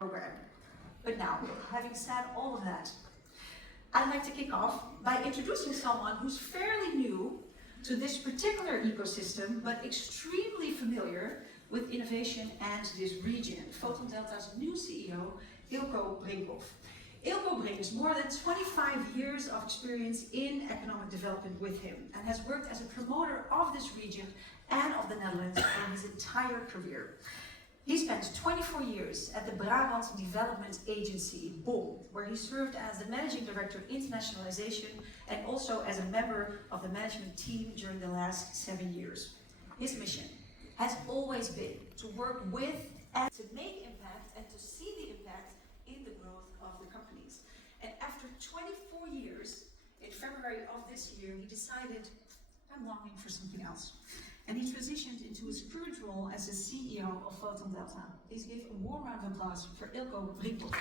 program. But now, having said all of that, I'd like to kick off by introducing someone who's fairly new to this particular ecosystem, but extremely familiar with innovation and this region. Photon Delta's new CEO, Eelco Brinkhoff. Eelco brings more than 25 years of experience in economic development with him and has worked as a promoter of this region and of the Netherlands for his entire career. He spent 24 years at the Brabant Development Agency, BOM, where he served as the Managing Director Internationalization and also as a member of the management team during the last 7 years. His mission has always been to work with and to make impact and to see the impact in the growth of the companies. And after 24 years, in February of this year, he decided, I'm longing for something else. And he transitioned into his current role as the CEO of Photon Delta. Please give a warm round of applause for Eelco Brinkhoff.